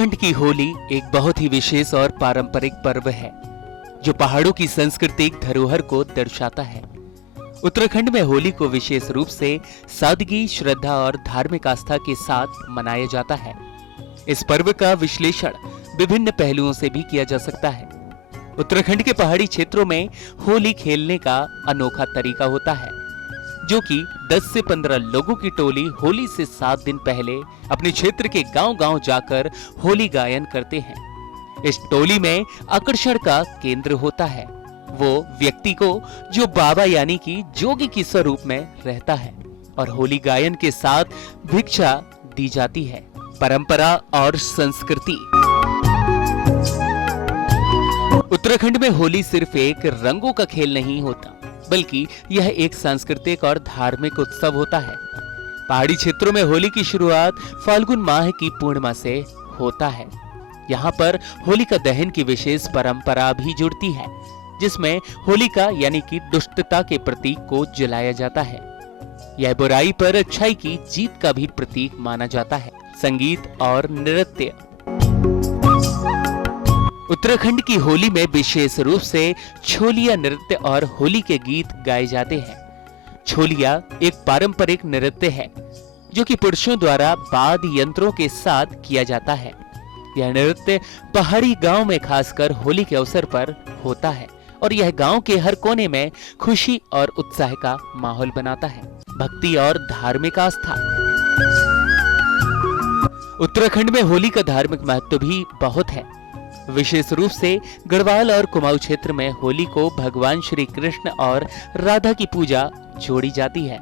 उत्तराखंड की होली एक बहुत ही विशेष और पारंपरिक पर्व है जो पहाड़ों की सांस्कृतिक धरोहर को दर्शाता है। उत्तराखंड में होली को विशेष रूप से सादगी, श्रद्धा और धार्मिक आस्था के साथ मनाया जाता है। इस पर्व का विश्लेषण विभिन्न पहलुओं से भी किया जा सकता है। उत्तराखंड के पहाड़ी क्षेत्रों में होली खेलने का अनोखा तरीका होता है, जो कि 10 से 15 लोगों की टोली होली से 7 दिन पहले अपने क्षेत्र के गांव-गांव जाकर होली गायन करते हैं। इस टोली में आकर्षण का केंद्र होता है वो व्यक्ति को जो बाबा यानी कि जोगी की स्वरूप में रहता है और होली गायन के साथ भिक्षा दी जाती है। परंपरा और संस्कृति। उत्तराखंड में होली सिर्फ एक रंगों का खेल नहीं होता, बल्कि यह एक सांस्कृतिक और धार्मिक उत्सव होता है। पहाड़ी क्षेत्रों में होली की शुरुआत फाल्गुन माह की पूर्णिमा से होता है। यहाँ पर होलिका दहन की विशेष परंपरा भी जुड़ती है, जिसमें होलिका यानी कि दुष्टता के प्रतीक को जलाया जाता है। यह बुराई पर अच्छाई की जीत का भी प्रतीक माना जाता है। संगीत और नृत्य। उत्तराखंड की होली में विशेष रूप से छोलिया नृत्य और होली के गीत गाए जाते हैं। छोलिया एक पारंपरिक नृत्य है जो कि पुरुषों द्वारा वाद्य यंत्रों के साथ किया जाता है। यह नृत्य पहाड़ी गांव में खासकर होली के अवसर पर होता है और यह गांव के हर कोने में खुशी और उत्साह का माहौल बनाता है। भक्ति और धार्मिक आस्था। उत्तराखंड में होली का धार्मिक महत्व भी बहुत है। विशेष रूप से गढ़वाल और कुमाऊं क्षेत्र में होली को भगवान श्री कृष्ण और राधा की पूजा जोड़ी जाती है।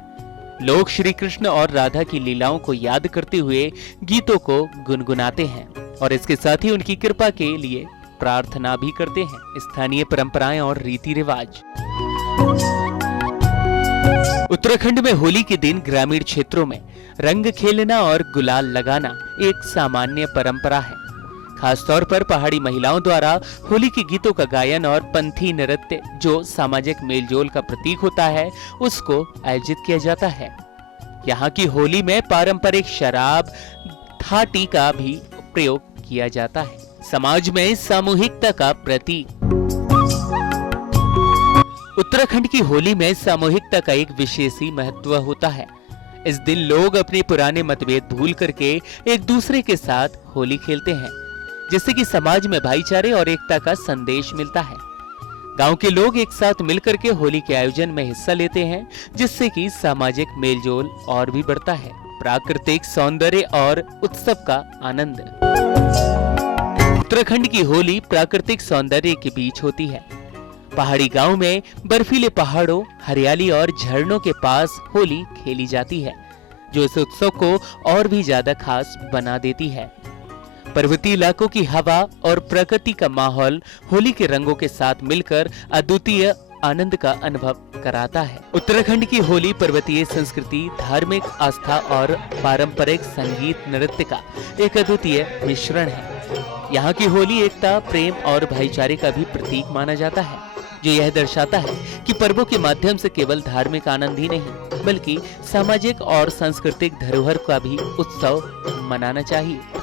लोग श्री कृष्ण और राधा की लीलाओं को याद करते हुए गीतों को गुनगुनाते हैं और इसके साथ ही उनकी कृपा के लिए प्रार्थना भी करते हैं। स्थानीय परंपराएं और रीति रिवाज। उत्तराखंड में होली के दिन ग्रामीण क्षेत्रों में रंग खेलना और गुलाल लगाना एक सामान्य परंपरा है। खासतौर पर पहाड़ी महिलाओं द्वारा होली के गीतों का गायन और पंथी नृत्य जो सामाजिक मेलजोल का प्रतीक होता है, उसको आयोजित किया जाता है। यहाँ की होली में पारंपरिक शराब थाटी का भी प्रयोग किया जाता है। समाज में सामूहिकता का प्रतीक। उत्तराखंड की होली में सामूहिकता का एक विशेष ही महत्व होता है। इस दिन लोग अपने पुराने मतभेद भूल करके एक दूसरे के साथ होली खेलते हैं, जिससे कि समाज में भाईचारे और एकता का संदेश मिलता है। गांव के लोग एक साथ मिलकर के होली के आयोजन में हिस्सा लेते हैं, जिससे कि सामाजिक मेलजोल और भी बढ़ता है। प्राकृतिक सौंदर्य और उत्सव का आनंद। उत्तराखंड की होली प्राकृतिक सौंदर्य के बीच होती है। पहाड़ी गांव में बर्फीले पहाड़ों, हरियाली और झरनों के पास होली खेली जाती है, जो इस उत्सव को और भी ज्यादा खास बना देती है। पर्वतीय इलाकों की हवा और प्रकृति का माहौल होली के रंगों के साथ मिलकर अद्वितीय आनंद का अनुभव कराता है। उत्तराखंड की होली पर्वतीय संस्कृति, धार्मिक आस्था और पारंपरिक संगीत नृत्य का एक अद्वितीय मिश्रण है। यहाँ की होली एकता, प्रेम और भाईचारे का भी प्रतीक माना जाता है, जो यह दर्शाता है कि पर्वों के माध्यम से केवल धार्मिक आनंद ही नहीं, बल्कि सामाजिक और सांस्कृतिक धरोहर का भी उत्सव मनाना चाहिए।